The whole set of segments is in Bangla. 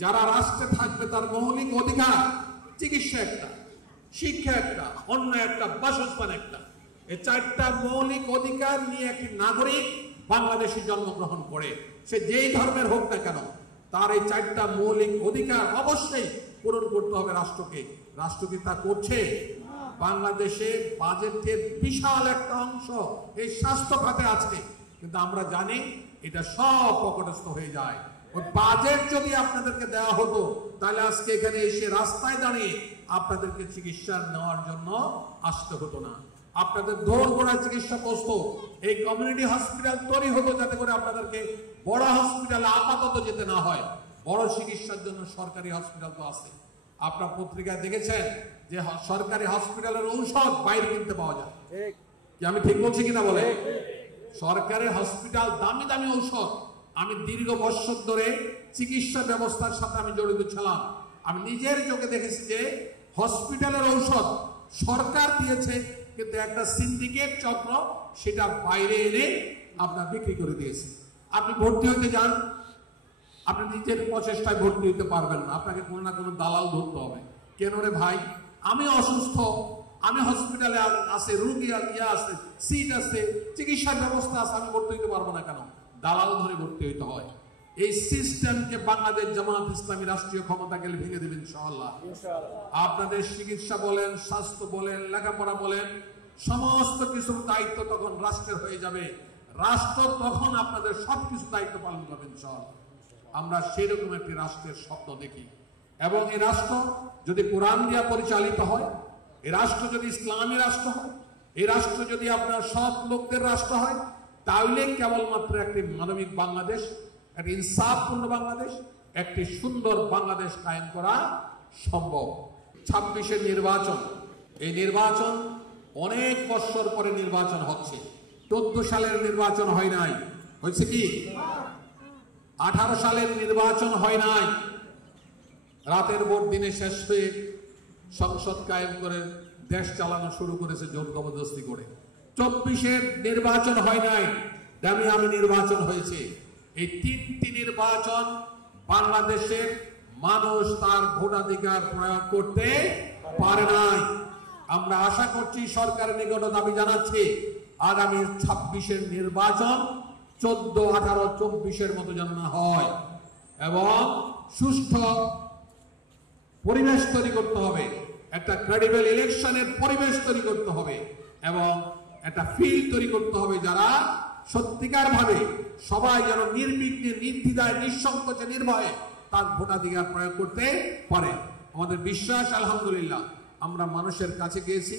যারা রাষ্ট্রে থাকবে তার মৌলিক অধিকার চিকিৎসা একটা, শিক্ষা একটা, অন্য একটা, বাসস্থান একটা, এই চারটা মৌলিক অধিকার নিয়ে একটি নাগরিক বাংলাদেশে জন্মগ্রহণ করে, সে যেই ধর্মের হোক না কেন, তার এই চারটা মৌলিক অধিকার অবশ্যই পূরণ করতে হবে রাষ্ট্রকে। রাষ্ট্র কি তা করছে? বাংলাদেশে বাজেটের বিশাল একটা অংশ এই স্বাস্থ্য খাতে আছে, কিন্তু আমরা জানি এটা সব পকেটস্থ হয়ে যায়। ওই বাজেট যদি আপনাদেরকে দেওয়া হতো তাহলে আজকে এখানে এসে রাস্তায় দাঁড়িয়ে আপনাদেরকে চিকিৎসা নেওয়ার জন্য আসতে হতো না। আপনাদের দৌড়গোড়া চিকিৎসা বসতো, এই কমিউনিটি হসপিটাল তৈরি হতো যাতে করে আপনাদেরকে বড় হসপিটালে আপাতত যেতে না হয়। বড় চিকিৎসার জন্য সরকারি হসপিটাল তো আছে। আপনার পত্রিকায় দেখেছেন যে সরকারি হসপিটালের ঔষধ বাইরে কিনতে পাওয়া যায়। কি আমি ঠিক বলছি কিনা বলে? সরকারি হসপিটাল দামি দামি ঔষধ। আমি দীর্ঘ বছর ধরে চিকিৎসা ব্যবস্থার সাথে আমি জড়িত ছিলাম। আমি নিজের চোখে দেখেছি যে হসপিটালের ঔষধ সরকার দিয়েছে, কিন্তু একটা সিন্ডিকেট চক্র সেটা বাইরে এনে আপনার বিক্রি করে দিয়েছে। আপনি ভর্তি হতে যান, আপনি নিজের প্রচেষ্টায় ভর্তি হতে পারবেন না, আপনাকে কোনো না কোনো দালাল ধরতে হবে। কেন রে ভাই, আমি অসুস্থ, আমি হসপিটালে আছে, রুগী আছে, সিট আছে, চিকিৎসার ব্যবস্থা আছে, আমি ভর্তি হতে পারবো না কেন? দালাল ধরে ভর্তি হইতে হয়। এই সিস্টেমকে বাংলাদেশ জামাত ইসলামী রাষ্ট্রীয় ক্ষমতা গেলে ভেঙে দেবেন ইনশাআল্লাহ। আপনাদের চিকিৎসা বলেন, স্বাস্থ্য বলেন, লেখাপড়া বলেন, সমস্ত কিছুর দায়িত্ব তখন রাষ্ট্রের হয়ে যাবে। রাষ্ট্র তখন আপনাদের সবকিছু দায়িত্ব পালন করবে ইনশাআল্লাহ। আমরা সেরকম একটি রাষ্ট্রের স্বপ্ন দেখি, এবং এই রাষ্ট্র যদি কোরআন দিয়া পরিচালিত হয়, এই রাষ্ট্র যদি ইসলামী রাষ্ট্র হয়, এই রাষ্ট্র যদি আপনার সৎ লোকদের রাষ্ট্র হয়, তাহলে কেবলমাত্র একটি মানবিক বাংলাদেশ, একটি ইনসাফপূর্ণ বাংলাদেশ, একটি সুন্দর বাংলাদেশ কায়েম করা সম্ভব। 26-এর নির্বাচন, এই নির্বাচন অনেক বছর পরে নির্বাচন হচ্ছে। 14 সালের নির্বাচন হয় নাই, হয়েছে কি? 18 সালের নির্বাচন হয় নাই, রাতের ভোট দিনে শেষ হয়ে সংসদ কায়েম করে দেশ চালানো শুরু করেছে জোর জবরদস্তি করে। 24-এর নির্বাচন হয় নাই, দামি আমি নির্বাচন হয়েছে। এই তিনটি নির্বাচন বাংলাদেশের মানুষ তার ভোটাধিকার প্রয়োগ করতে পারে নাই। আমরা আশা করছি, সরকারের নিকট দাবি জানাচ্ছি, আগামী 26-এর নির্বাচন 14, 18, 24-এর মতো যেন না হয়, এবং সুষ্ঠু পরিবেশ তৈরি করতে হবে, একটা ক্রেডিবল ইলেকশনের পরিবেশ তৈরি করতে হবে, এবং একটা ফিল্ড তৈরি করতে হবে যারা সত্যিকার ভাবে সবাই যেন নির্বিঘ্নে, নির্দ্বিধায়, নিঃসংকোচে, নির্ভয়ে তার ভোটাধিকার প্রয়োগ করতে পারে। আমাদের বিশ্বাস, আলহামদুলিল্লাহ, আমরা মানুষের কাছে গিয়েছি,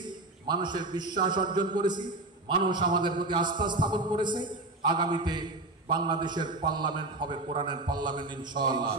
মানুষের বিশ্বাস অর্জন করেছি, মানুষ আমাদের প্রতি আস্থা স্থাপন করেছে। আগামীতে বাংলাদেশের পার্লামেন্ট হবে কোরআনের পার্লামেন্ট ইনশাআল্লাহ।